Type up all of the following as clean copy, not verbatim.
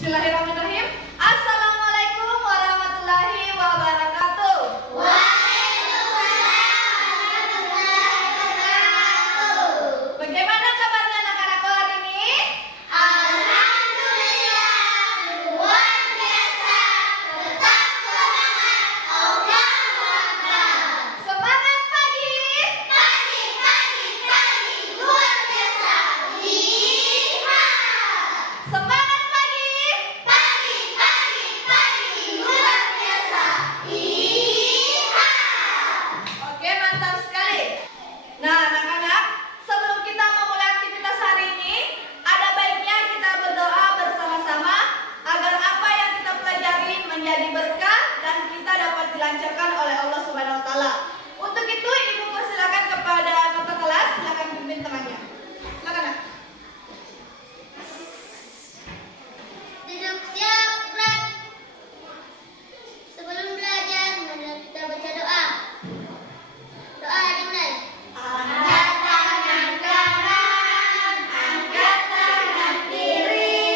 Bismillahirrahmanirrahim. Assalamualaikum warahmatullahi wabarakatuh. Waalaikumsalam warahmatullahi wabarakatuh. Bagaimana kabarnya anak-anakku hari ini? Alhamdulillah, luar biasa. Tetap semangat. Allahu Akbar. Semangat pagi. Pagi, luar biasa. Lihat. Semangat pagi. Pagi, luar biasa. Lihat. Oke, mantap sekali. Nah, anak-anak, sebelum kita memulai aktivitas hari ini, ada baiknya kita berdoa bersama-sama agar apa yang kita pelajari menjadi berkah dan kita dapat dilancarkan oleh Allah Subhanahu wa taala. Untuk itu, Ibu persilakan kepada kakak kelas, silakan pimpin temannya. Silakan, Nak. Duduk siap, gerak. Sebelum belajar, mari kita baca doa. Doa dimulai. Angkat tangan kanan, angkat tangan kiri.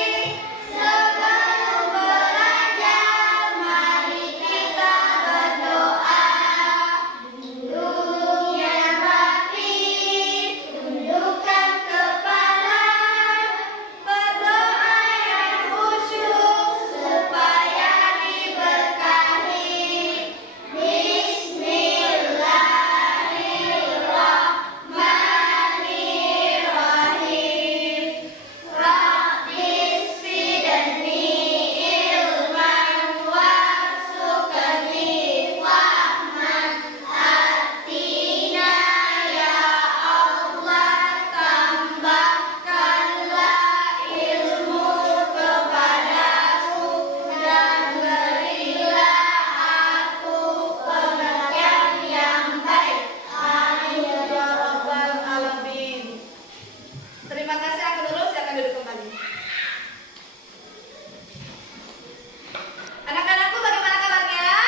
Sebelum belajar, mari kita berdoa. Duduk yang rapi, tundukkan kepala. Berdoa yang khusyuk supaya diberkahi. Bismillahirrahmanirrahim. Rabbis zidni ilman warzuqni fahman. Atina ya Allah, tambahkanlah ilmu kepadaku dan berilah aku pengertian yang baik. Amin Ya Rabbal Alamin. Terima kasih, aku dulu, silakan duduk kembali. Anak-anakku, bagaimana kabarnya?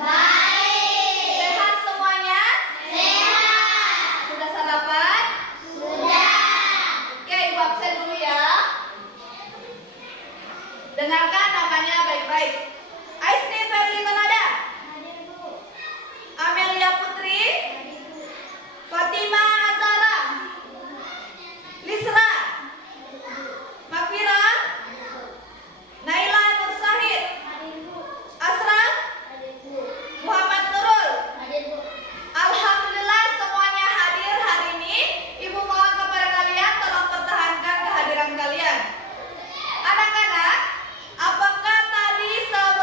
Baik. Sehat semuanya? Sehat. Sudah sarapan? Sudah. Oke, Ibu absen dulu ya. Dengarkan namanya baik-baik. Aisni Ferli Tonada, Amelia Putri, Fatima Azara, Lisra, Mafira, Naila Nur Sahid, Asraf, Muhammad Nurul. Alhamdulillah semuanya hadir hari ini. Ibu mohon kepada kalian tolong pertahankan kehadiran kalian. Anak-anak, apakah tadi sebelum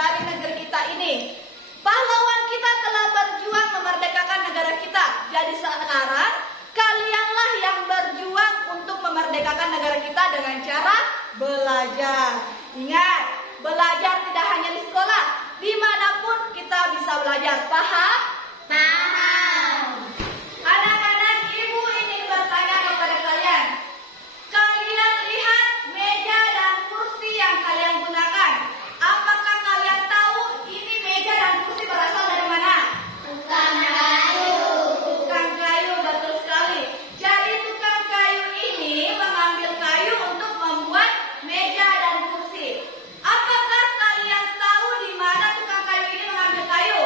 dari negeri kita ini. Pahlawan kita telah berjuang memerdekakan negara kita. Jadi sekarang kalianlah yang berjuang untuk memerdekakan negara kita dengan cara belajar. Ingat, belajar tidak hanya di sekolah, dimanapun kita bisa belajar. Paham? Paham. Anak-anak, ibu ingin bertanya kepada kalian. Kalian lihat meja dan kursi yang kalian gunakan. Apakah kalian tahu ini meja dan kursi berasal dari mana? Tukang kayu. Tukang kayu, betul sekali. Jadi tukang kayu ini mengambil kayu untuk membuat meja dan kursi. Apakah kalian tahu di mana tukang kayu ini mengambil kayu?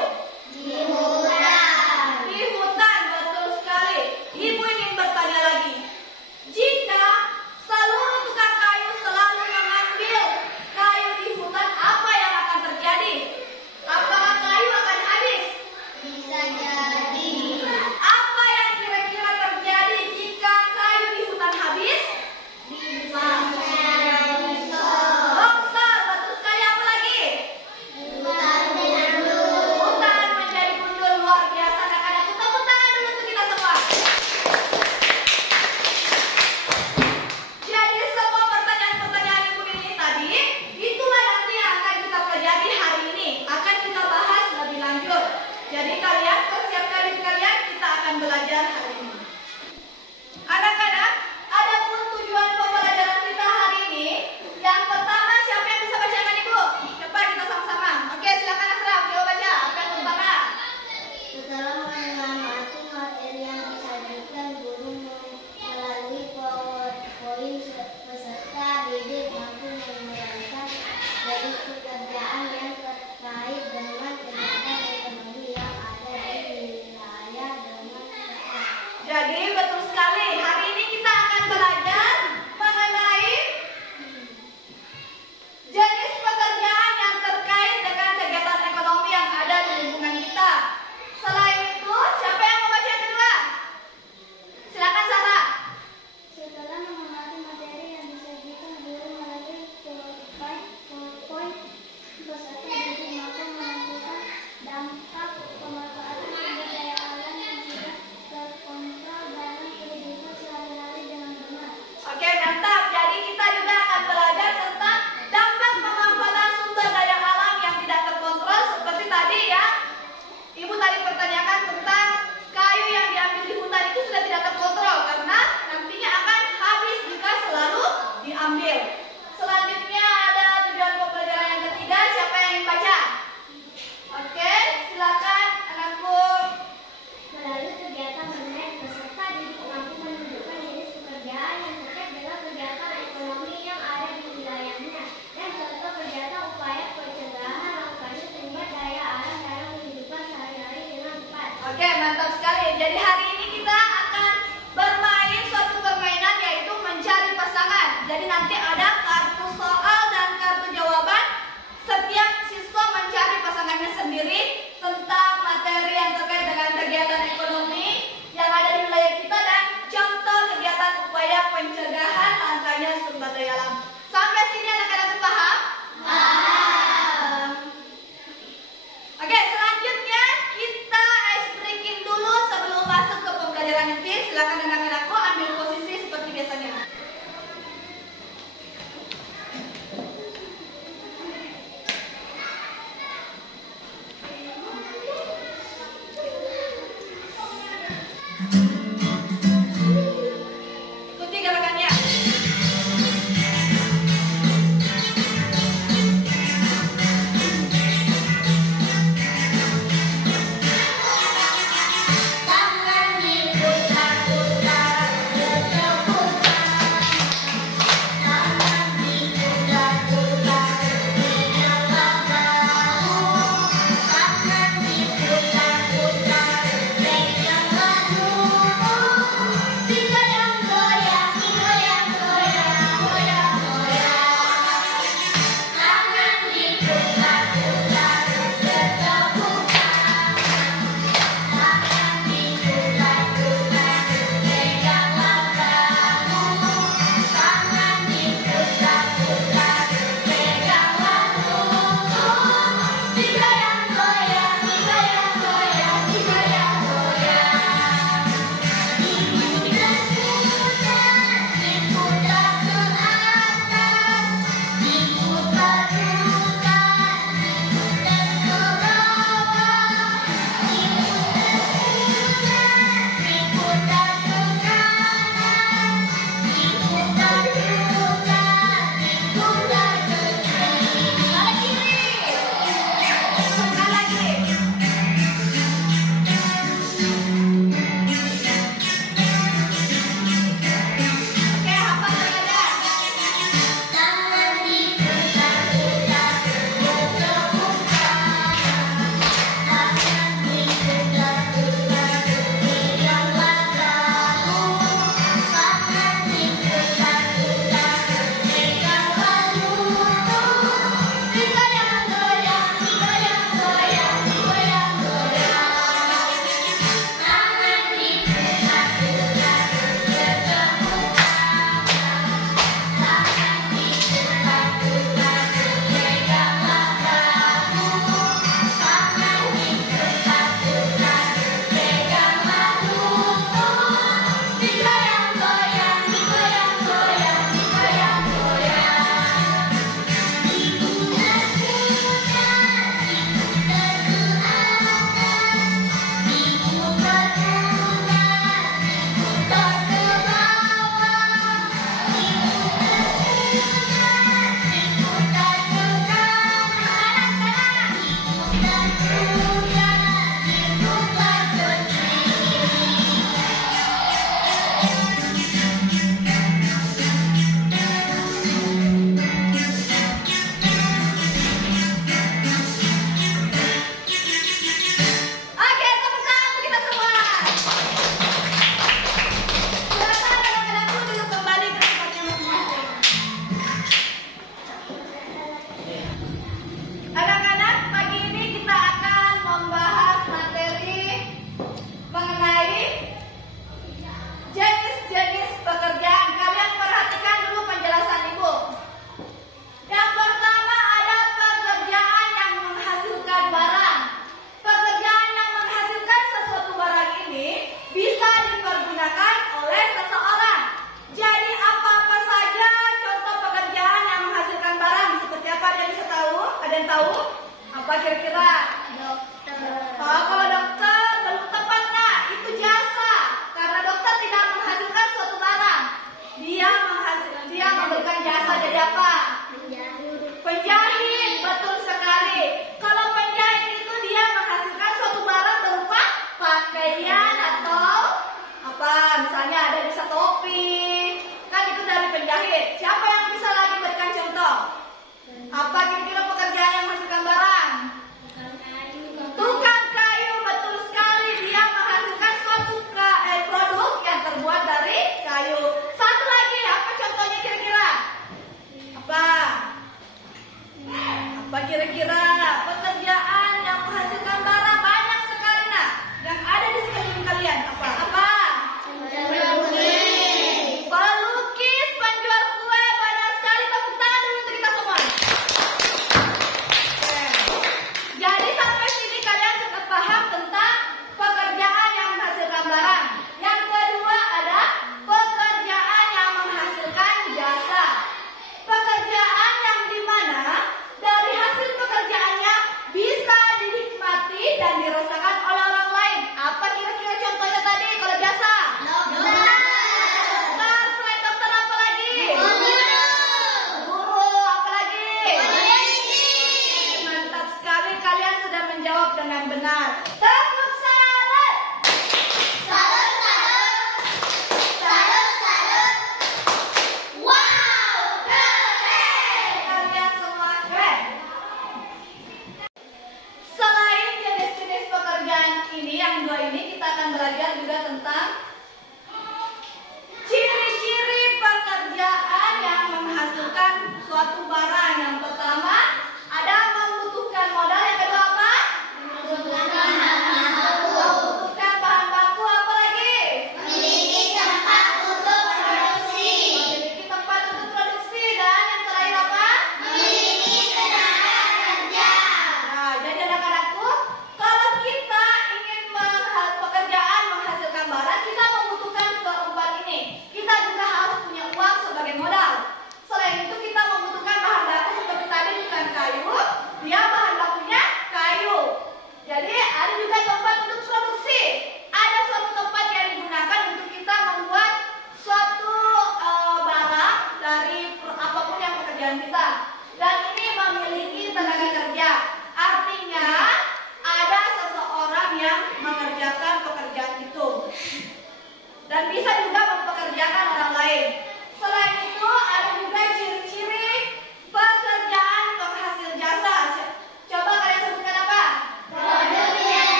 Di hutan. Di hutan, betul sekali. Ibu ingin bertanya lagi. Jika seluruh tukang kayu selalu mengambil kayu di hutan, apa yang akan terjadi? Apakah kayu akan habis? Bisa jadi. Apa yang kira-kira terjadi jika kayu di hutan habis? Longsor, betul sekali. Apa lagi? Hutan menjadi gundul, luar biasa. Anak-anak, tepuk tangan dulu untuk kita semua. Jadi semua pertanyaan-pertanyaan ibu ini tadi, itulah nanti yang akan kita pelajari hari ini. Akan kita bahas lebih lanjut. Jadi kalian persiapkan diri kalian, kita akan belajar hari ini. Anak-anak, adapun tujuan pembelajaran kita hari ini, yang pertama siapa yang bisa bacakan ibu? Cepat kita sama-sama. Oke, silakan Asraf, coba baca. Apa yang pertama? Setelah mengamati materi yang disajikan, guru melalui PowerPoint peserta didik mampu menerangkan dari pekerjaan yang terkait dengan kegiatan ekonomi yang ada di wilayah dengan tepat. Jadi betul sekali, hari ini kita akan belajar mengenai jenis pekerjaan yang terkait dengan kegiatan ekonomi yang ada di lingkungan kita. Selain itu, siapa yang mau baca yang kedua? Silakan Sarah. Setelah mengamati materi yang disajikan, guru melalui PowerPoint peserta didik mampu menentukan dampak pemanfaatan sumber daya alam yang tidak terkontrol dalam kehidupan sehari-hari dengan benar. Oke, mantap. Jadi kita juga akan belajar tentang dampak pemanfaatan sumber daya alam yang tidak terkontrol seperti tadi ya. Ibu tadi pertanyakan tentang kayu yang diambil di hutan itu sudah tidak terkontrol karena nantinya akan habis jika selalu diambil. Selanjutnya ada tujuan pembelajaran yang ketiga. Siapa yang ingin baca? Oke, silakan anakku. Melalui kegiatan bermain, peserta didik mampu menunjukkan jenis pekerjaan yang terkait dengan kegiatan ekonomi yang ada di wilayahnya dan serta kegiatan upaya pencegahan langkahnya sumber daya alam dalam kehidupan sehari-hari dengan tepat. Oke, mantap sekali. Jadi hari ini kita akan bermain suatu permainan yaitu mencari pasangan. Jadi nanti ada kartu soal dan kartu jawaban. Setiap siswa mencari pasangannya sendiri tentang materi yang terkait dengan kegiatan ekonomi yang ada di wilayah kita dan contoh kegiatan upaya pencegahan langkahnya sumber daya alam. Sampai sini anak-anak paham? Paham. Oke, selanjutnya kita ice breaking dulu sebelum masuk ke pembelajaran nanti. Silakan anak-anakku ambil posisi seperti biasanya. Ikuti gerakannya. Tangan diputar-putar. Oke, tepuk tangan untuk kita semua. Silakan anak-anakku duduk kembali ke tempatnya masing-masing. Anak-anak, pagi ini kita akan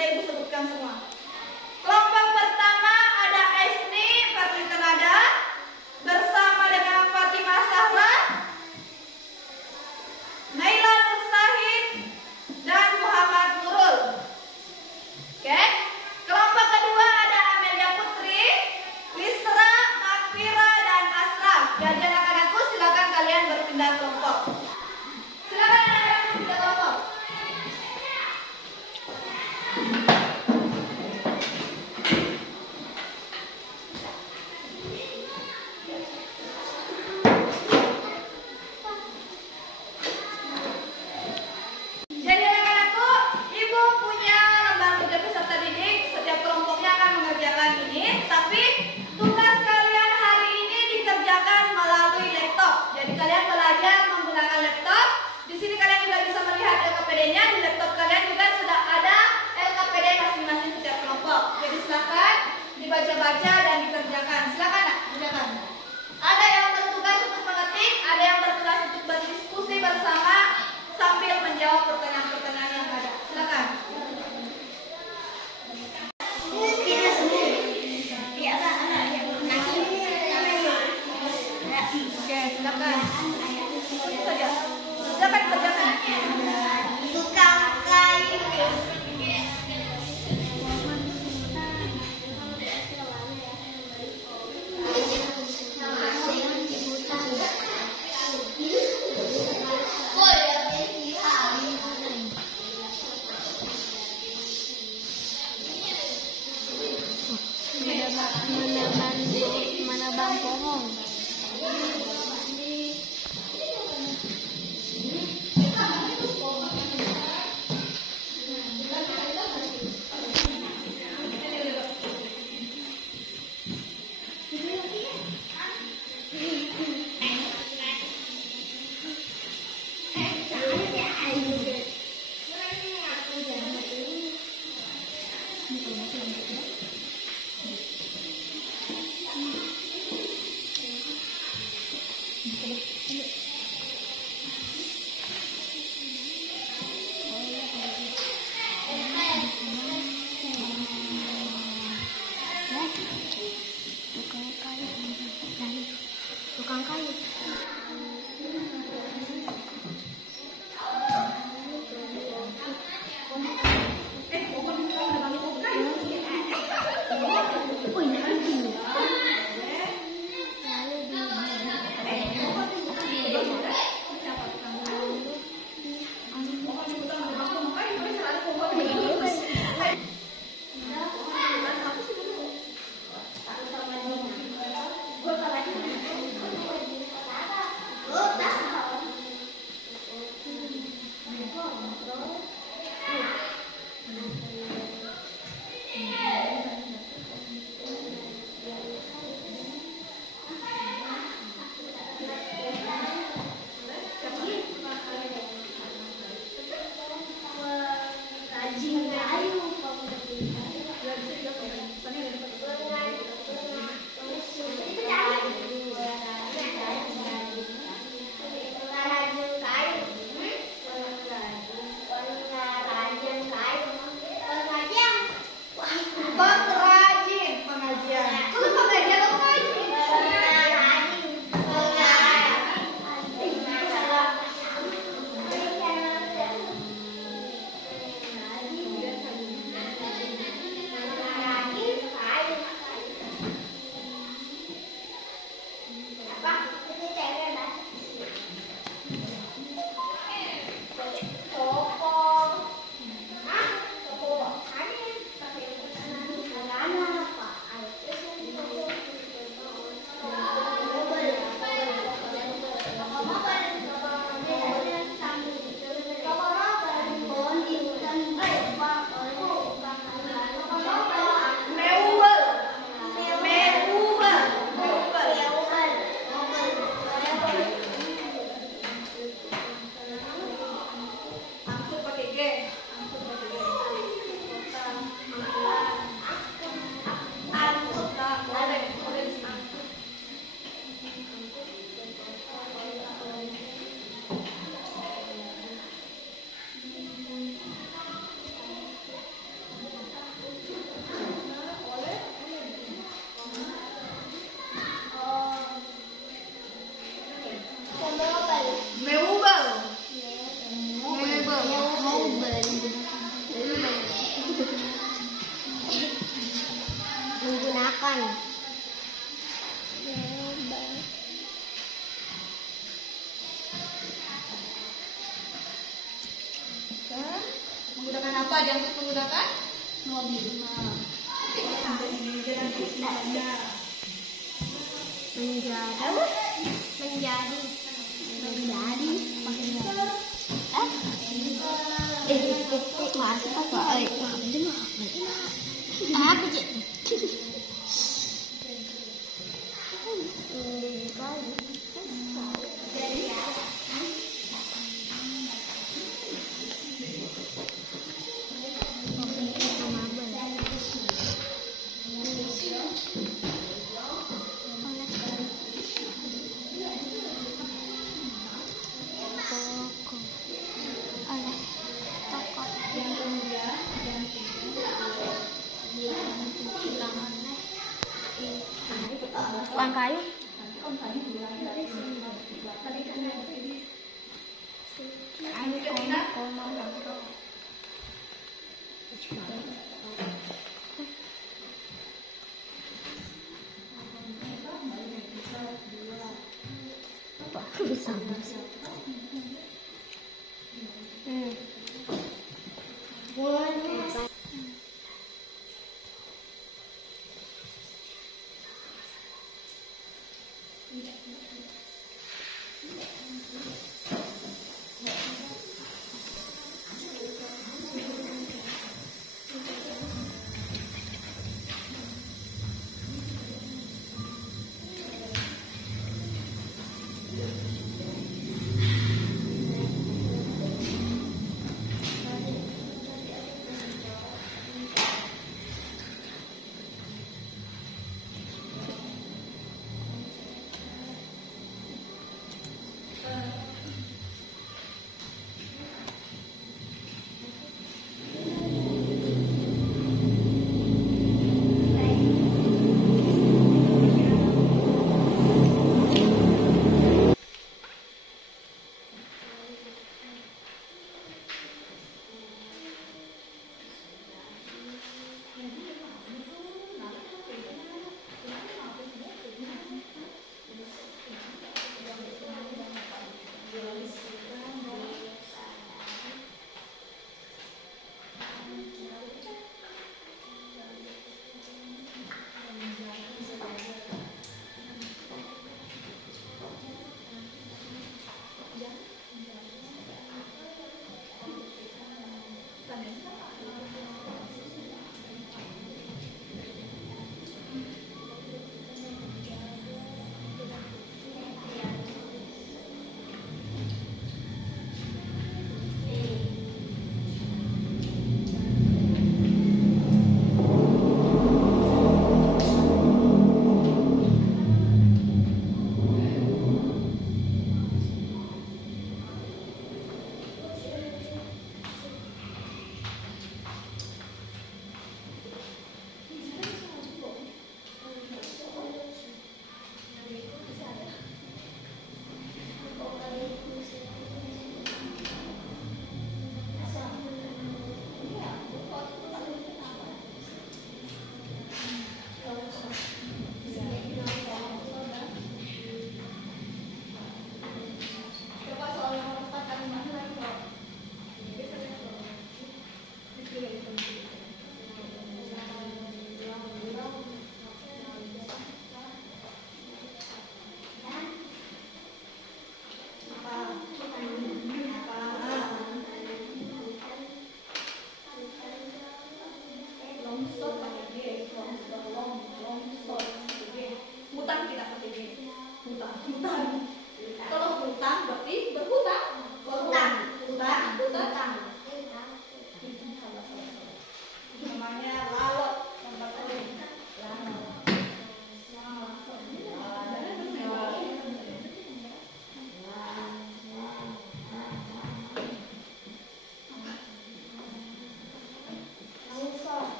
sudah Ibu sebutkan semua. Kelompok pertama ada Esni Fatri Kanada bersama dengan Fatimah Sahra, Naila Nur Sahid, dan Muhammad Nurul. Oke. Kelompok kedua ada Amelia Putri, Lisra, Makfira, dan Asraf. Jadi anak-anakku silakan kalian berpindah kelompok. Silakan anak-anak berpindah kelompok. Jadi anak-anakku, Ibu punya lembar kerja peserta didik. Setiap kelompoknya akan mengerjakan ini, tapi tugas kalian hari ini dikerjakan melalui laptop. Jadi kalian belajar menggunakan laptop. Di sini kalian juga bisa melihat LKPD-nya. Di laptop kalian juga sudah ada LKPD masing-masing setiap kelompok. Jadi silakan dibaca-baca dan dikerjakan. Silakan nak, kerjakan. Ada yang bertugas untuk mengetik, ada yang bertugas untuk berdiskusi bersama sambil menjawab pertanyaan-pertanyaan yang ada. Silakan. Oke, silakan. Itu saja. Silakan kerjakan. Tukang kayu. Menebang pohon. Tukang kayu. Jawaban. Menggunakan apa? Jangkrik menggunakan mobil. Menjadi maaf apa? Maaf deh, maaf. Apa sih? Uang kayu. Bisa.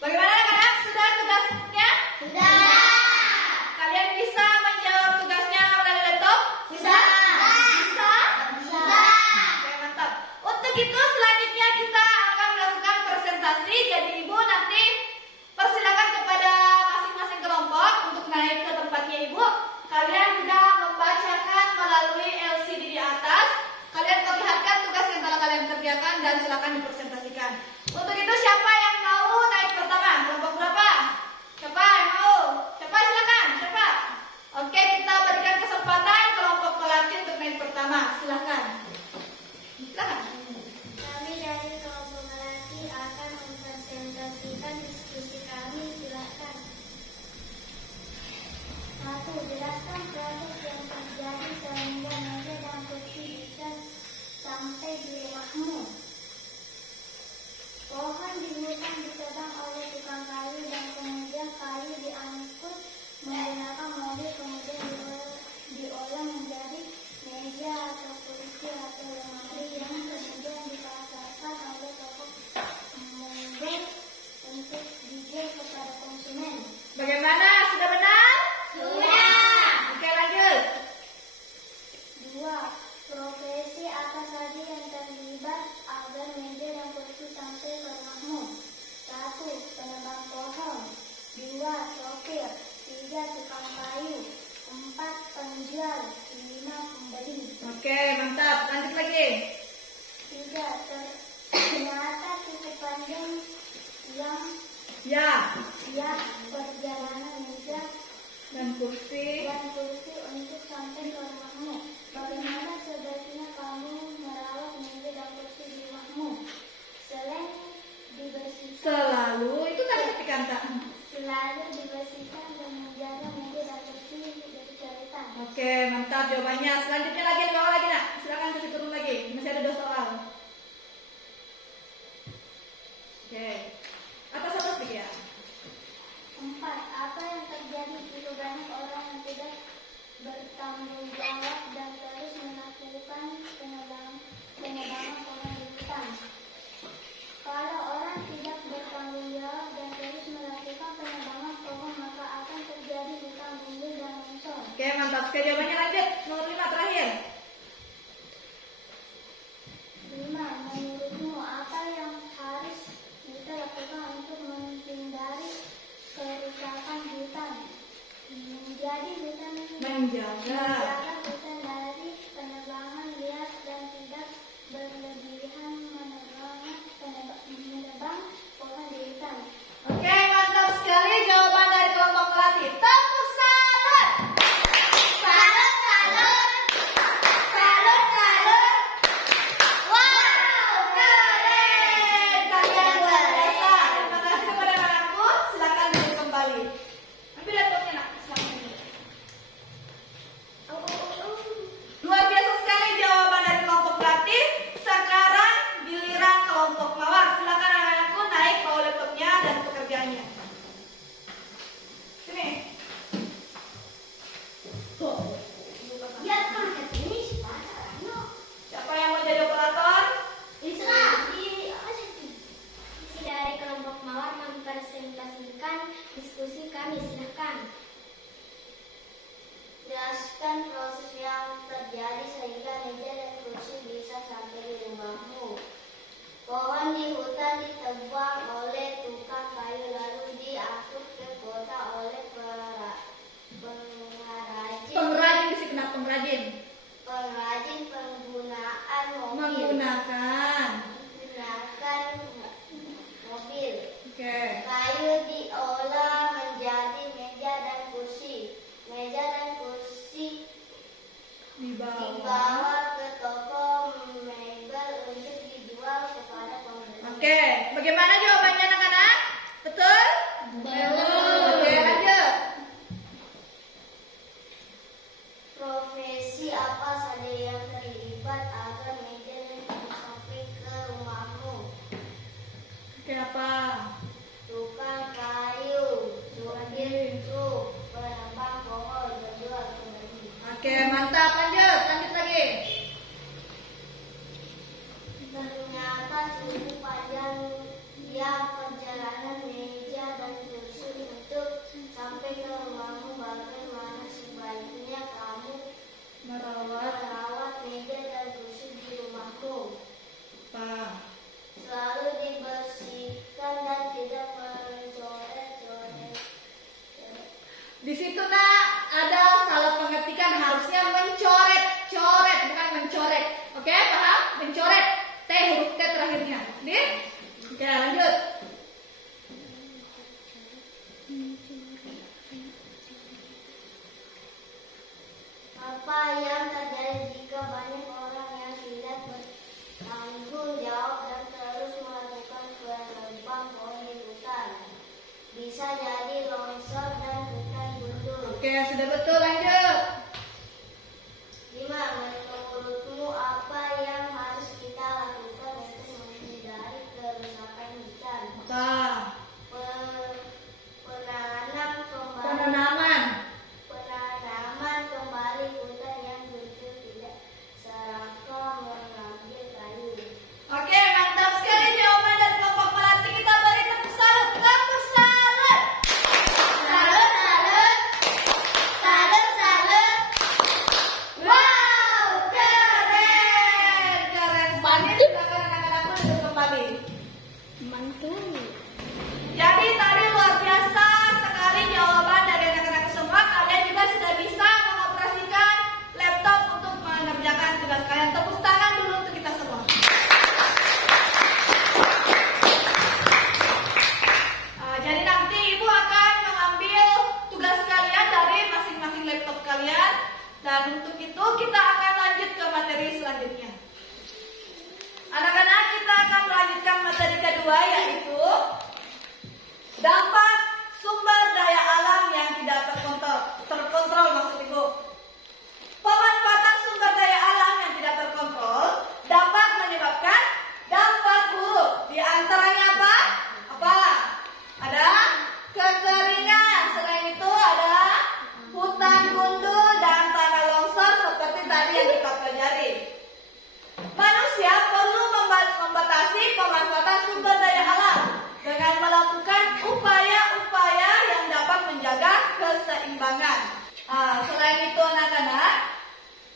Bagaimana anak-anak? Sudah tugasnya? Sudah. Kalian bisa menjawab tugasnya melalui laptop? Bisa? Bisa? Bisa. Oke, mantap. Untuk itu selanjutnya kita akan melakukan presentasi. Jadi Ibu nanti persilakan kepada masing-masing kelompok untuk naik ke tempatnya Ibu. Kalian juga membacakan melalui LCD di atas. Kalian perlihatkan tugas yang telah kalian kerjakan dan silakan dipresentasikan. Untuk itu siapa yang mau naik pertama? Kelompok berapa? Siapa yang mau? Siapa silakan? Siapa? Oke, kita berikan kesempatan kelompok pelatih untuk naik pertama. Silakan. Silakan. Kami dari kelompok lelaki akan mempresentasikan diskusi kami. Silakan. 1. Jelaskan proses yang terjadi sehingga meja dan kursi bisa sampai di rumahmu. Pohon di hutan ditebang oleh tukang kayu dan kemudian kayu diangkut menggunakan mobil, kemudian diolah menjadi meja atau kursi atau lemari yang kemudian dipasarkan oleh toko mebel untuk dijual kepada konsumen. Bagaimana? Sudah benar? Sudah. Oke, lanjut. 2. Profesi apa saja yang terlibat agar meja dan kursi sampai ke rumahmu. 1. Penebang pohon. 2. Sopir. 3. Tukang kayu. 4. Penjual. 5. Pembeli. Oke, mantap. Lanjut lagi. 3. Ternyata cukup panjang Ya. perjalanan meja Dan kursi. untuk sampai ke rumahmu. Bagaimana sebaiknya kamu merawat meja dan kursi di rumahmu? Selalu dibersihkan dan menjaga meja dan kursi dari coretan. Oke, mantap jawabannya. Selanjutnya lagi di bawah lagi nak. Silakan kasih turun lagi. Masih ada 2 soal. Oke. Atas sedikit ya. 4. Apa yang terjadi jika banyak orang yang tidak bertanggung jawab dan terus melakukan penebangan pohon di hutan? Kalau orang tidak bertanggung jawab dan terus melakukan penebangan pohon, maka akan terjadi hutan gundul dan longsor. Oke, mantap. Oke, jawabannya lanjut. Nomor 5 terakhir. 5. Menurutmu apa yang harus kita lakukan untuk menghindari kerusakan hutan? Menjaga. hutan dari penebangan liar dan tidak berlebihan menebang pohon di hutan. Oke, mantap sekali jawaban dari kelompok pelatih. Tepuk salut. Salut, salut. Salut, salut. Wow, keren. Kalian luar biasa. Terima kasih kepada anakku. Silakan duduk kembali. Ambil laptopnya nak. Silakan. Bagaimana jawabannya anak-anak? Betul? Oke, lanjut. Profesi apa saja yang terlibat agar meja sampai ke rumahmu? Oke, apa? Tukang kayu, supir truk, penambang pohon, penjual kembali. Oke, mantap. Lanjut lagi. Ternyata cukup panjang yang perjalanan meja dan kursi untuk sampai ke rumahmu. Bagaimana sebaiknya kamu merawat meja dan kursi di rumahmu? Apa? Selalu dibersihkan dan tidak mencoret-coret. Di situ nak ada salah pengertian, harusnya mencoret-coret bukan mencoret. Oke, paham? Mencoret. T huruf T terakhirnya. Nih? Oke, lanjut. Apa yang terjadi jika banyak orang yang tidak bertanggung jawab dan terus melakukan penebang pohon di hutan? Bisa jadi longsor dan hutan gundul. Oke, sudah betul. Lanjut. 5. Menurutmu apa yang harus kita lakukan untuk menghindari kerusakan hutan? Apa? Penanaman kembali hutan yang gundul, tidak serangka mengambil kayu. Oke, mantap sekali jawaban dari kelompok pelatih. Kita beri tepuk salut. Tepuk salut. Salut, salut. Salut, salut. Wow, keren. Keren. Sekali. Silakan anak-anakku duduk kembali. Mantul. Jadi tadi luar biasa sekali jawaban dari anak-anak semua. Kalian juga sudah bisa mengoperasikan laptop untuk mengerjakan tugas kalian. Tepuk tangan dulu untuk kita semua. Jadi nanti ibu akan mengambil tugas kalian dari masing-masing laptop kalian. Dan untuk itu kita akan lanjut ke materi selanjutnya. Anak-anak, kita akan melanjutkan materi kedua, yaitu dampak sumber daya alam yang tidak terkontrol maksud ibu. Pemanfaatan sumber daya alam yang tidak terkontrol dapat menyebabkan dampak buruk. Di antaranya apa? Apa? Ada kekeringan. Selain itu ada hutan gundul dan tanah longsor seperti tadi yang kita pelajari. Manusia perlu membatasi pemanfaatan sumber daya alam dengan melakukan upaya-upaya yang dapat menjaga keseimbangan. Selain itu anak-anak,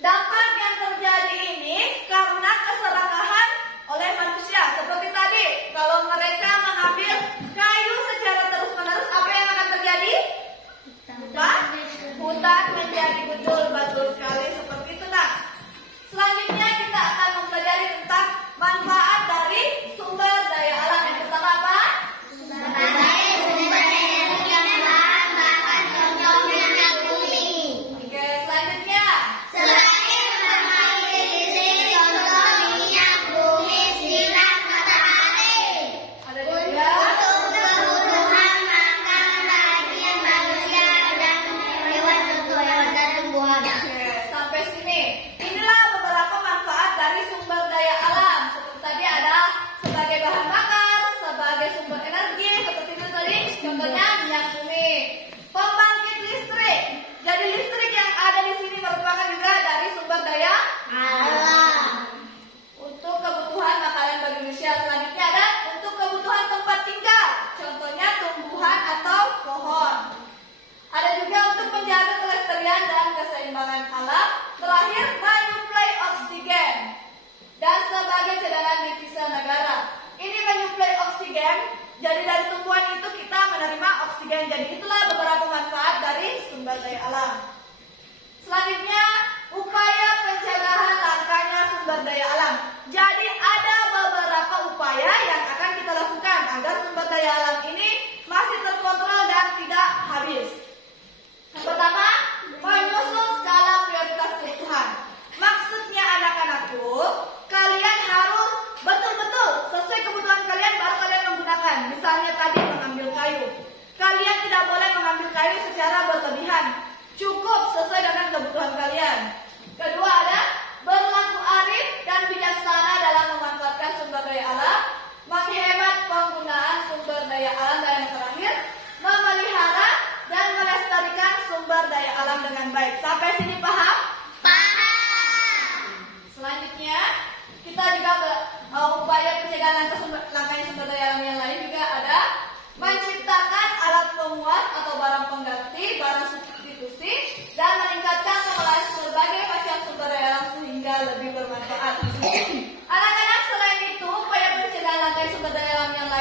dampak yang terjadi ini karena keserakahan oleh manusia. Seperti tadi, kalau mereka mengambil kayu secara terus-menerus, apa yang akan terjadi? Hutan menjadi betul sekali seperti itu nak. Selanjutnya kita akan mempelajari tentang manfaat dari sumber daya alam. Yang pertama apa? Oke, selanjutnya. Ada juga. Oke, sampai sini. Inilah beberapa manfaat dari sumber daya alam. Seperti tadi ada sebagai bahan bakar, sebagai sumber energi, seperti itu tadi. Contohnya minyak bumi. Pembangkit listrik. Jadi listrik yang ada di sini merupakan juga dari sumber daya alam. Untuk kebutuhan makanan bagi manusia. Selanjutnya ada untuk kebutuhan tempat tinggal. Contohnya tumbuhan atau pohon. Ada juga untuk menjaga kelestarian dan keseimbangan alam. Terakhir, menyuplai oksigen dan sebagai cadangan devisa negara. Ini menyuplai oksigen. Jadi dari tumbuhan itu kita menerima oksigen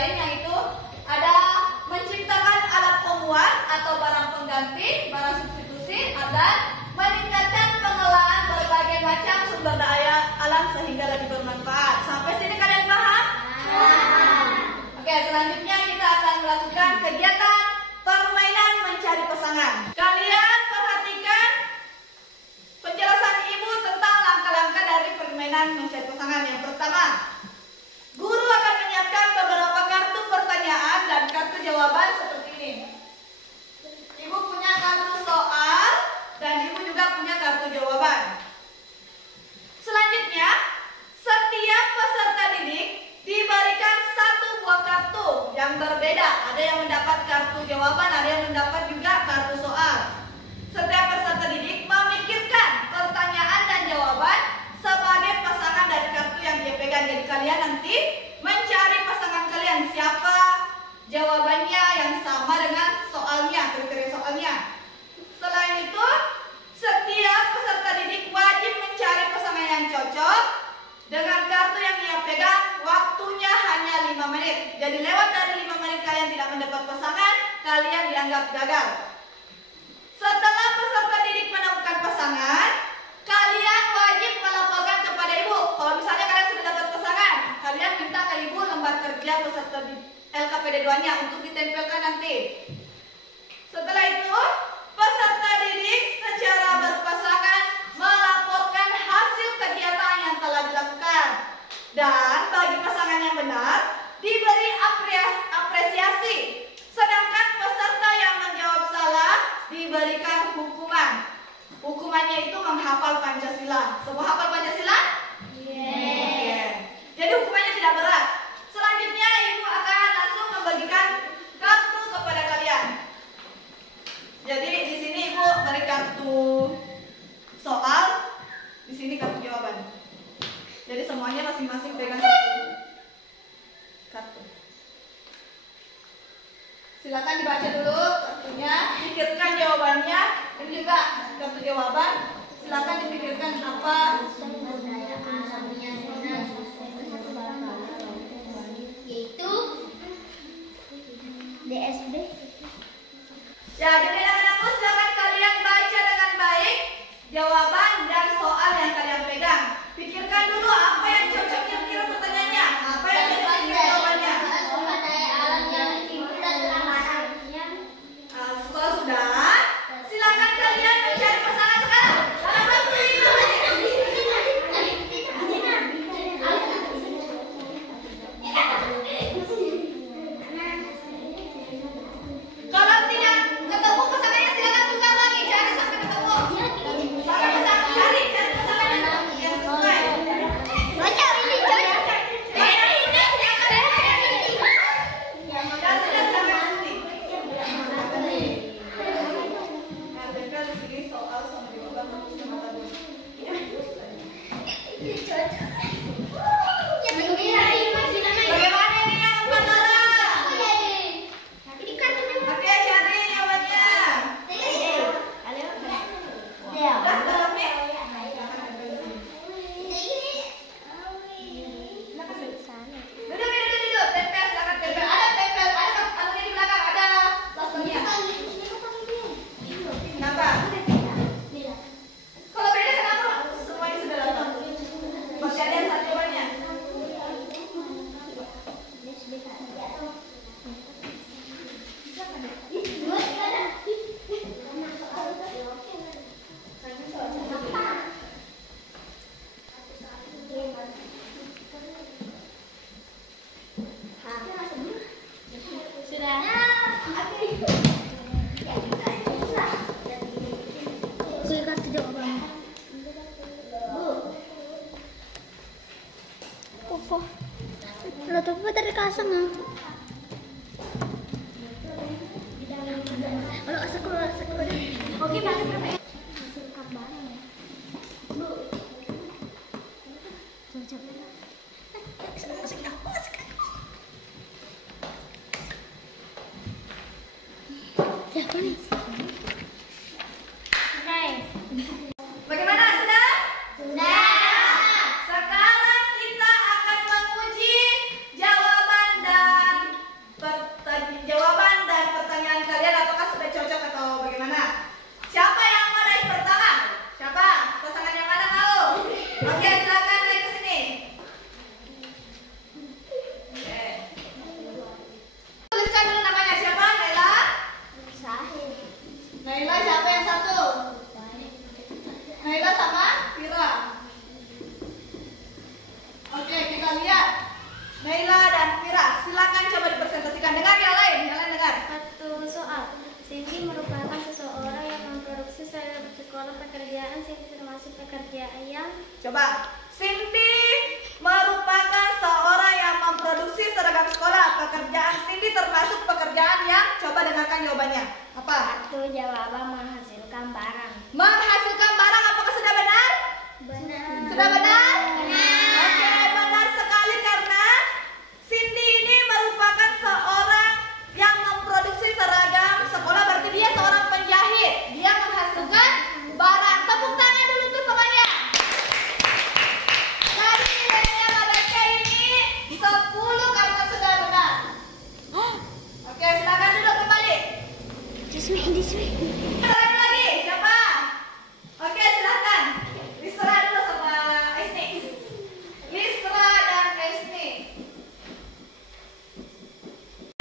lain, yaitu ada menciptakan alat penguat atau barang pengganti, barang substitusi, dan meningkatkan pengelolaan berbagai macam sumber daya alam sehingga lebih bermanfaat. Sampai sini kalian paham? Oke, selanjutnya kita akan melakukan kegiatan permainan mencari pasangan. Kalian perhatikan penjelasan ibu tentang langkah-langkah dari permainan mencari pasangan. Yang pertama, guru akan menyiapkan beberapa kartu pertanyaan dan kartu jawaban seperti ini. Ibu punya kartu soal dan ibu juga punya kartu jawaban. Selanjutnya, setiap peserta didik diberikan satu buah kartu yang berbeda. Ada yang mendapat kartu jawaban, ada yang mendapat juga kartu soal. Setiap peserta didik memikirkan pertanyaan dan jawaban sebagai pasangan dari kartu yang dia pegang. Jadi kalian nanti mencari pasangan kalian, siapa jawabannya yang sama dengan soalnya, kriteria soalnya. Selain itu, setiap peserta didik wajib mencari pasangan yang cocok dengan kartu yang ia pegang. Waktunya hanya 5 menit. Jadi lewat dari 5 menit kalian tidak mendapat pasangan, kalian dianggap gagal. Setelah peserta didik menemukan pasangan, kalian wajib melaporkan kepada ibu. Kalau misalnya kalian sudah dapat pasangan, kalian minta ke ibu lembar kerja peserta LKPD 2-nya untuk ditempelkan nanti. Setelah itu, peserta didik secara berpasangan melaporkan hasil kegiatan yang telah dilakukan. Dan bagi pasangan yang benar, diberi apresiasi. Sedangkan peserta yang menjawab salah diberikan hukuman. Hukumannya itu menghafal Pancasila. Semua hafal Pancasila? Jadi hukumannya tidak berat. Selanjutnya ibu akan langsung membagikan kartu kepada kalian. Jadi di sini ibu beri kartu soal, di sini kartu jawaban. Jadi semuanya masing-masing pegang satu kartu. Silakan dibaca dulu kartunya, pikirkan jawabannya. Ini juga kartu jawaban. Silakan dipikirkan apa Yaitu DSB. ya. Jadi anak-anakku, silakan kalian baca dengan baik jawaban dan soal yang kalian pegang. Pikirkan dulu apa yang cocok kira-kira pertanyaannya, apa yang cocok jawabannya. Kalau sudah, silakan kalian mencari pasangan sekarang. Kalau tidak ketemu pasangannya, silakan tukar lagi, cari sampai ketemu. Cari pasangan yang sesuai. Bagaimana ini yang empat orang? Oke, cari jawabannya. Udah, dalam nih. Duduk, tempel, silakan tempel. Ada tempel, ada anunya di belakang, ada lasnya. Kenapa? Kalau beda kenapa? Semuanya sudah datang. Masih ada yang satu jawabannya. Lo tuh dari kasang ah. Kalau asal Oke, pakai berapa? Bagaimana, sudah? Sudah. Sekarang kita akan menguji jawaban dan Naila siapa yang satu? Naila sama Vira. Oke, kita lihat Naila dan Vira. Silakan coba dipresentasikan. Dengar yang lain dengar. Satu soal. Cindy merupakan seseorang yang memproduksi seragam sekolah pekerjaan. Cindy termasuk pekerjaan yang Coba. Cindy merupakan seorang yang memproduksi seragam sekolah. Pekerjaan Cindy termasuk pekerjaan yang, coba dengarkan jawabannya. Apa? satu jawaban menghasilkan barang. Menghasilkan barang. Apakah sudah benar? Benar. Sudah benar? Oke, benar sekali karena Cindy ini merupakan seorang yang memproduksi seragam sekolah. Berarti dia seorang penjahit. Dia menghasilkan barang. Tepuk tangan dulu untuk temannya. Jadi nilainya pada C ini 10 karena sudah benar. Oke, silakan duduk kembali. Silakan lagi, siapa? Oke, silakan. Lisra dulu sama Esni. Lisra dan Esni.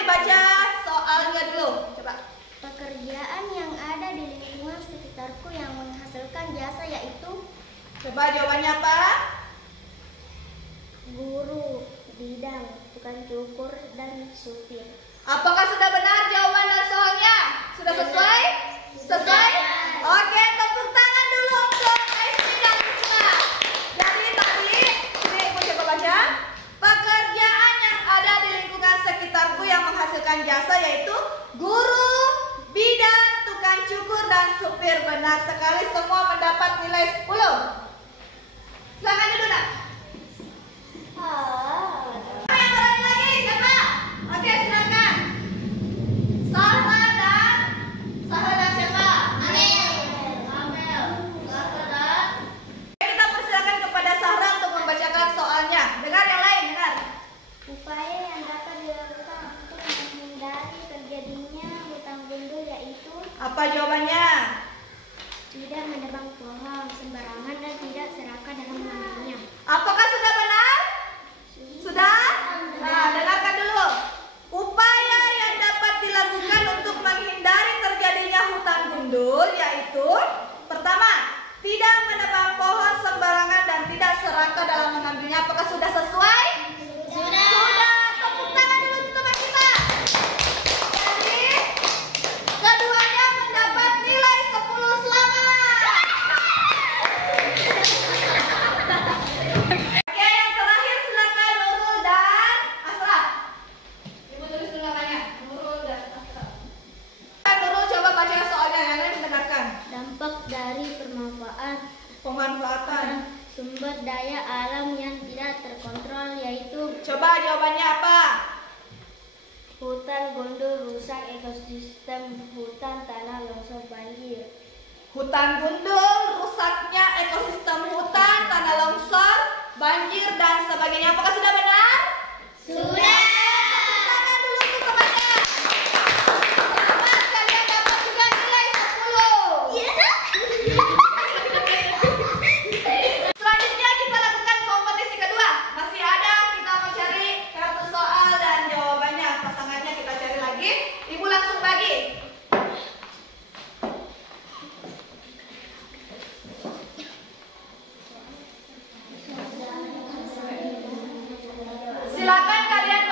Baca soalnya dulu, coba. Pekerjaan yang ada di lingkungan sekitarku yang menghasilkan jasa yaitu Coba jawabannya apa? guru, bidan, tukang cukur, dan supir. Apakah sudah benar jawaban dan soalnya? Sudah sesuai? Sesuai? Oke, tepuk tangan dulu untuk Esni dan Lisra. Jadi tadi, ini Ibu coba baca. Pekerjaan yang ada di lingkungan sekitarku yang menghasilkan jasa yaitu guru, bidan, tukang cukur, dan supir. Benar sekali, semua mendapat nilai 10. Silakan duduk, Nak. Yang berani lagi, siapa? Oke, silakan. Sarah dan siapa? Amel. Sarah dan kita persilakan kepada Sarah untuk membacakan soalnya. Dengar yang lain, dengar. Upaya yang dapat dilakukan untuk menghindari terjadinya hutang gundul yaitu Apa jawabannya? tidak menebang pohon sembarangan dan tidak serakah dalam mengambilnya. Apakah sudah benar? Sudah? Nah, dengarkan dulu. Upaya yang dapat dilakukan untuk menghindari terjadinya hutang gundul yaitu pertama, tidak menebang pohon sembarangan dan tidak serakah dalam mengambilnya. Apakah sudah sesuai? Sudah. Tepuk tangan dulu untuk teman kita. Jadi, keduanya mendapat nilai 10. Selamat. Oke, yang terakhir silakan Nurul dan Asraf. Ibu tulis dulu namanya, Nurul dan Asraf. Nurul coba baca soalnya, yang lain mendengarkan. Dampak dari Pemanfaatan. sumber daya alam yang tidak terkontrol yaitu Coba jawabannya apa? hutan gundul, rusak ekosistem hutan, tanah longsor, banjir. Hutan gundul, rusaknya ekosistem hutan, tanah longsor, banjir, dan sebagainya. Apakah sudah benar? Sudah. Tepuk tangan dulu untuk temannya. Selamat, kalian dapat juga nilai 10. Selanjutnya kita lakukan kompetisi kedua. Masih ada, kita mau cari kartu soal dan jawabannya. Pasangannya kita cari lagi. Ibu langsung bagi. Silakan kalian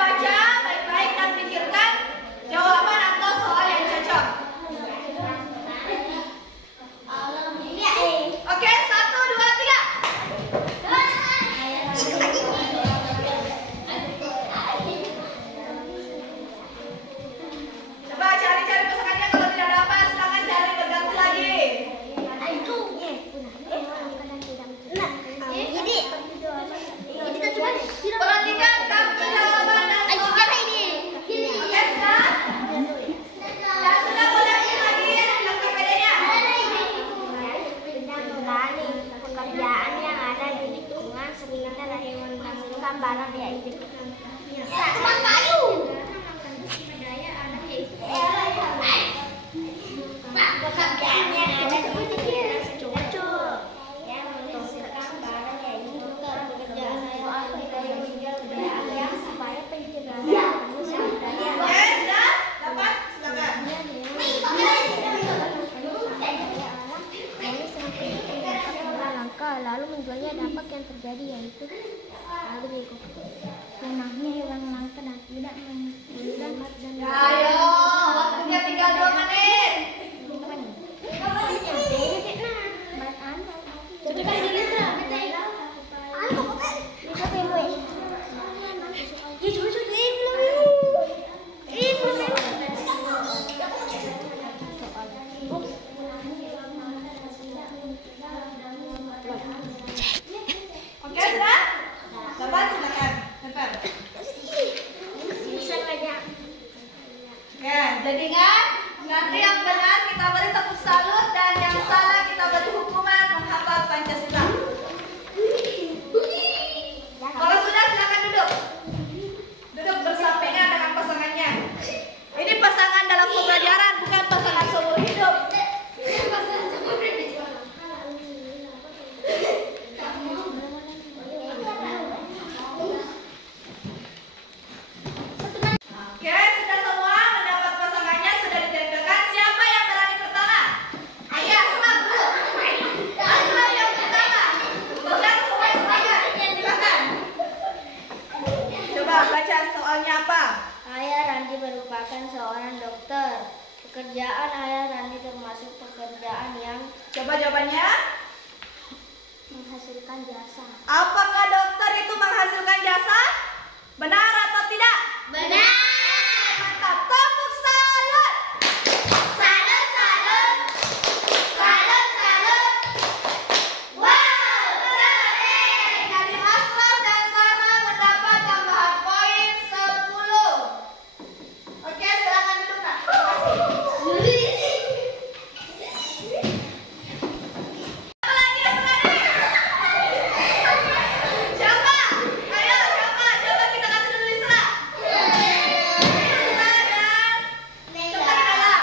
Ya, jadi ingat, nanti yang benar kita beri tepuk salut dan yang salah kita beri hukuman menghafal Pancasila. Kalau sudah silakan duduk. Duduk bersampingan dengan pasangannya. Ini pasangan dalam pembelajaran, bukan pasangan seumur hidup. Oke, sudah semua mendapat pasangannya, sudah ditempelkan. Siapa yang berani pertama? Ayah, Aslam dulu. Aslam yang pertama. Bukan semua semuanya. Silakan. Coba baca soalnya apa? Ayah Randi merupakan seorang dokter. Pekerjaan Ayah Randi termasuk pekerjaan yang Coba jawabannya. menghasilkan jasa. Apakah dokter itu menghasilkan jasa? Benar atau tidak? Benar. Mantap. Tepuk salut. Salut, salut. Salut, salut. Wow, keren. Jadi Aslam dan Sarah mendapat tambahan poin 10. Oke, silakan duduk, Nak. Terima kasih. Apa lagi yang berani? Siapa? Ayo, siapa? Coba kita kasih dulu Isra. Isra dan coba Nala.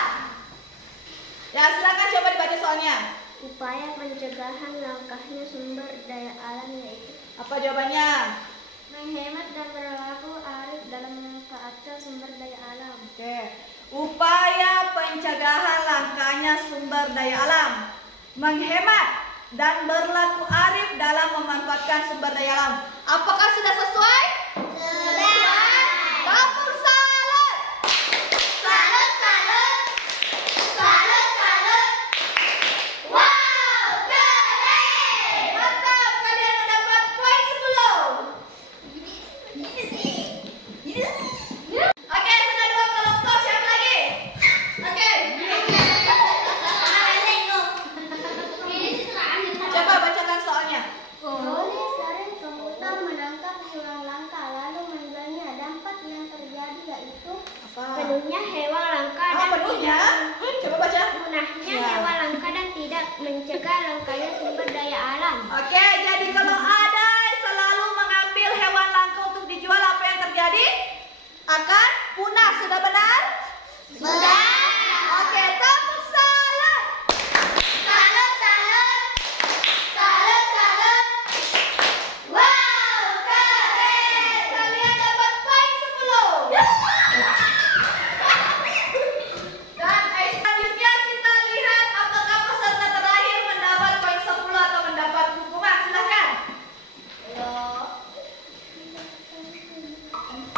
Ya, silakan coba dibaca soalnya. Upaya pencegahan langkahnya sumber daya alam yaitu Apa jawabannya? menghemat dan berlaku arif dalam memanfaatkan sumber daya alam. Oke. Upaya pencegahan langkahnya sumber daya alam. Menghemat dan berlaku arif dalam memanfaatkan sumber daya alam. Apakah sudah sesuai? Sudah. Tepuk salut. Salut, salut. Salut, salut. Wow, keren. Mantap, kalian mendapat poin 10. Oke, sudah 2 kelompok, siapa lagi? Oke. Coba bacakan soalnya. Oleh sering komputer menangkap hewan langka lalu menjualnya. Dampak yang terjadi yaitu Apa? penuhnya hewan langka Oh, dan penuhnya? tidak Coba baca. punahnya Ya. hewan langka dan tidak mencegah langkanya sumber daya alam. Oke, jadi kalau ada selalu mengambil hewan langka untuk dijual, apa yang terjadi? Akan punah, sudah benar? Sudah. Oke, tepuk salut. Salut, salut. Salut, salut. Wow, keren. Kalian dapat poin 10. Dan selanjutnya kita lihat apakah peserta terakhir mendapat poin 10 atau mendapat hukuman. Silakan.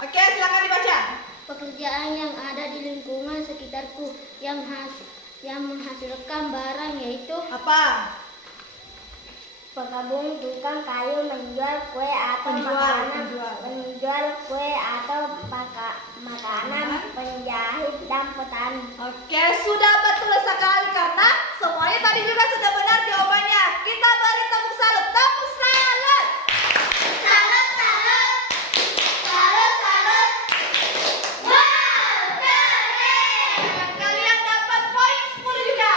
Oke, silakan dibaca. Pekerjaan yang ada di lingkungan sekitarku yang menghasilkan barang yaitu Apa? pekabung, tukang kayu, menjual kue atau Penjual, makanan, penjual. menjual kue atau makanan, penjahit dan petani. Oke, sudah betul sekali karena semuanya tadi juga sudah benar jawabannya. Kita beri tepuk salut. Tepuk salut. Salut, salut. Salut, salut. Wow, keren. Kalian dapat poin 10 juga.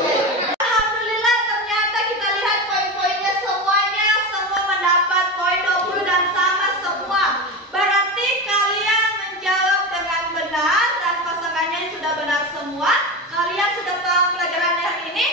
Alhamdulillah, ternyata kita lihat poin-poinnya semuanya semua mendapat poin 20 dan sama semua. Berarti kalian menjawab dengan benar dan pasangannya sudah benar semua. Kalian sudah tahu pelajaran hari ini?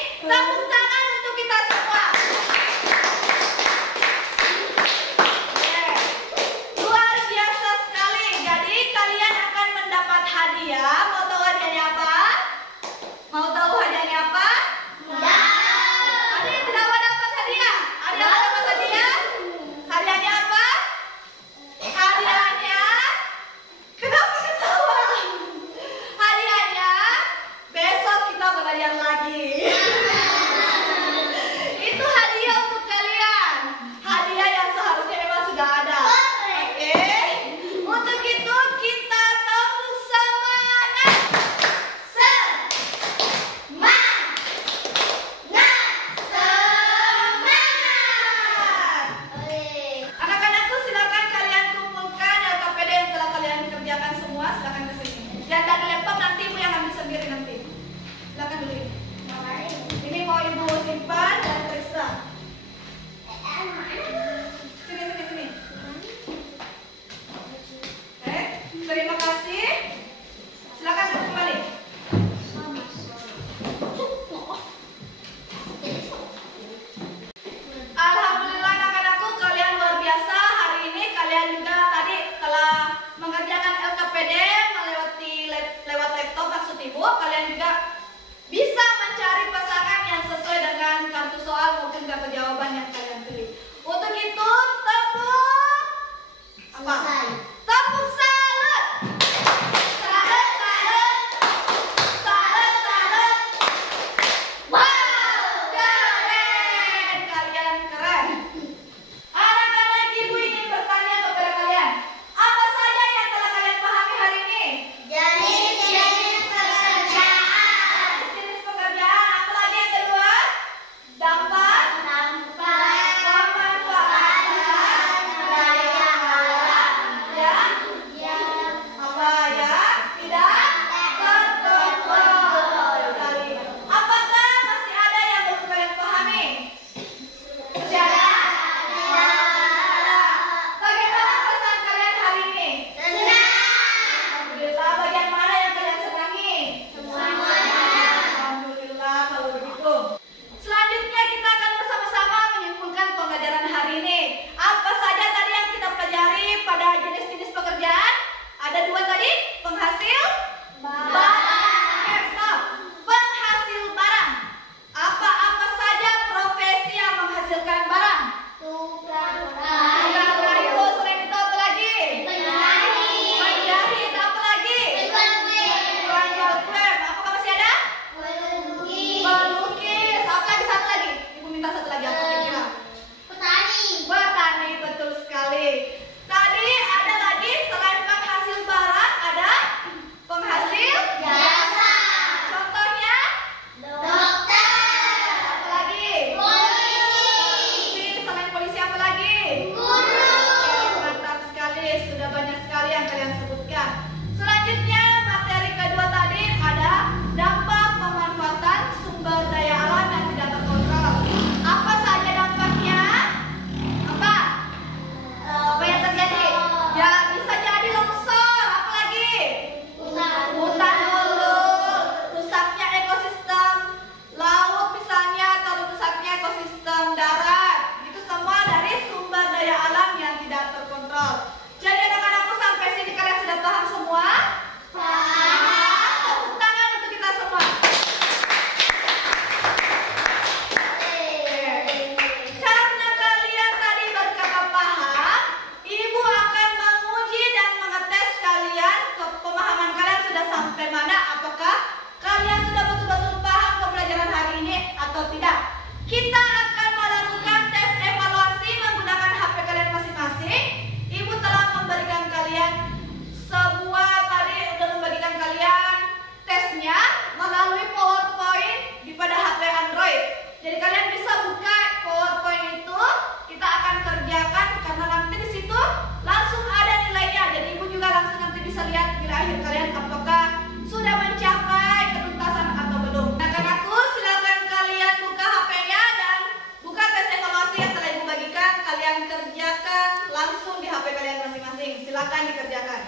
kalian juga tadi telah mengerjakan LKPD lewat laptop maksud ibu, kalian juga bisa mencari pasangan yang sesuai dengan kartu soal maupun kartu jawaban yang kalian pilih. Untuk itu tepuk apa? Tepuk salut. Salut, salut. Salut, salut. Wow, keren. Kalian keren. Anak-anak, ibu ingin bertanya kepada kalian, apa saja yang telah kalian pahami hari ini? Jenis-jenis pekerjaan. Jenis pekerjaan, apa lagi yang kedua? Dampak, pemanfaatan daya alam, ya, apa ya? Tidak terkontrol sekali. Apakah masih ada yang belum kalian pahami? Masih ada? Bagaimana perasaan kalian hari ini? Alhamdulillah. Bagian mana yang kalian senangi? Alhamdulillah kalau begitu. Selanjutnya kita akan bersama-sama menyimpulkan pembelajaran hari ini. Apa saja tadi yang kita pelajari pada jenis-jenis pekerjaan? Ada dua tadi, penghasil barang. Oke, stop. Penghasil barang. Apa-apa saja profesi yang menghasilkan barang? Tukang kayu, selain itu apa lagi? Penjahit, apa lagi? Tukang klaim. Apakah masih ada? Pelukis. Apa lagi? Satu lagi. Ibu minta satu lagi. Apa kira-kira? Petani, betul sekali. Tadi ada lagi selain penghasil barang, ada penghasil Jasa. contohnya Dokter. apa lagi? Polisi. Selain polisi apa lagi? Mantap sekali, sudah banyak sekali yang kalian sebutkan. Selanjutnya materi kedua tadi ada dampak pemanfaatan sumber daya alam yang tidak terkontrol. Apa saja dampaknya? Apa? Apa yang terjadi? Ya bisa jadi longsor, apa lagi? Hutan gundul, rusaknya ekosistem laut misalnya, atau rusaknya ekosistem darat. Itu semua dari sumber daya alam yang tidak terkontrol. Jadi anak-anakku, sampai sini kalian sudah paham semua? Tepuk tangan untuk kita semua. Karena kalian tadi berkata paham, ibu akan menguji dan mengetes kalian, pemahaman kalian sudah sampai mana, apakah kalian sudah betul-betul paham pembelajaran hari ini atau tidak. Kita akan melakukan tes evaluasi menggunakan HP kalian masing-masing. Ibu telah memberikan kalian sebuah, tadi udah membagikan kalian tesnya melalui PowerPoint pada HP Android. Jadi kalian bisa buka PowerPoint itu, kita akan kerjakan karena nanti di situ langsung ada nilainya. Jadi ibu juga langsung nanti bisa lihat di akhir kalian apakah sudah mencapai ketuntasan atau belum. Anak-anakku, silakan kalian buka HP-nya dan buka tes evaluasi yang telah ibu bagikan. Kalian kerjakan langsung di HP kalian masing-masing. Silakan dikerjakan.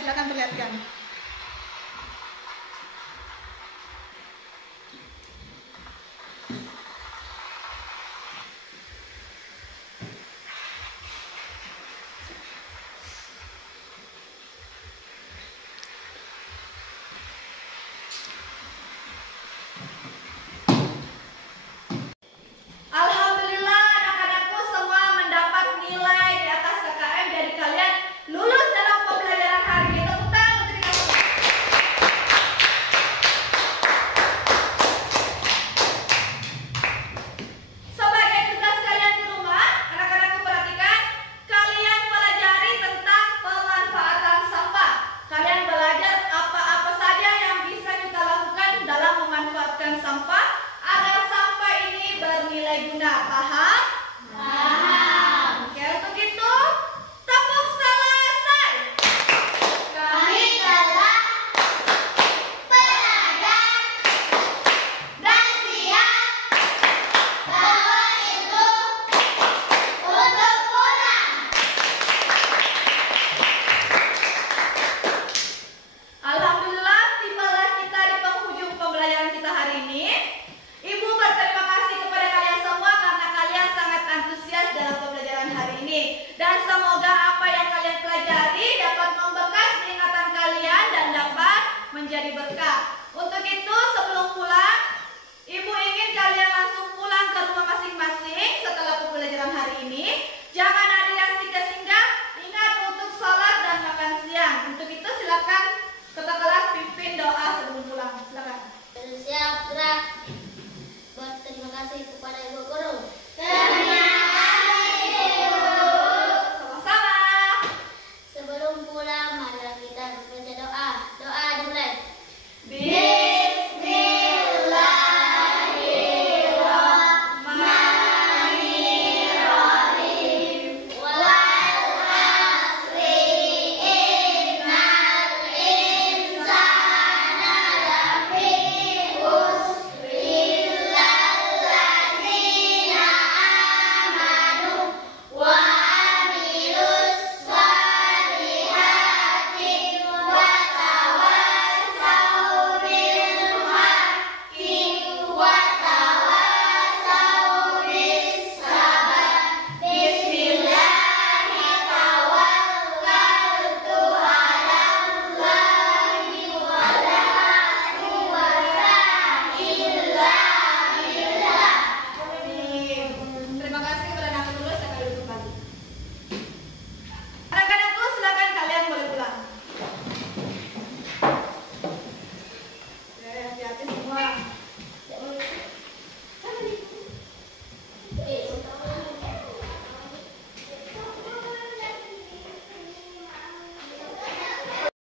silakan perlihatkan. Alhamdulillah anak-anakku semua mendapat nilai di atas KKM dari kalian lulus dalam pembelajaran hari ini. Tepuk tangan untuk kita semua. Sebagai tugas kalian di rumah, anak-anakku perhatikan, kalian pelajari tentang pemanfaatan sampah. Kalian belajar apa-apa saja yang bisa kita lakukan dalam memanfaatkan sampah agar sampah ini bernilai guna. Paham? Paham. Oke, untuk itu tepuk selesai. Kami telah belajar dan siap bawa itu untuk pulang. Alhamdulillah, tibalah kita di penghujung pembelajaran kita hari ini. Ibu berterima kasih kepada kalian semua karena kalian sangat antusias dalam pembelajaran hari ini. Dan semoga apa yang kalian pelajari dapat membekas di ingatan kalian dan dapat menjadi berkah. Untuk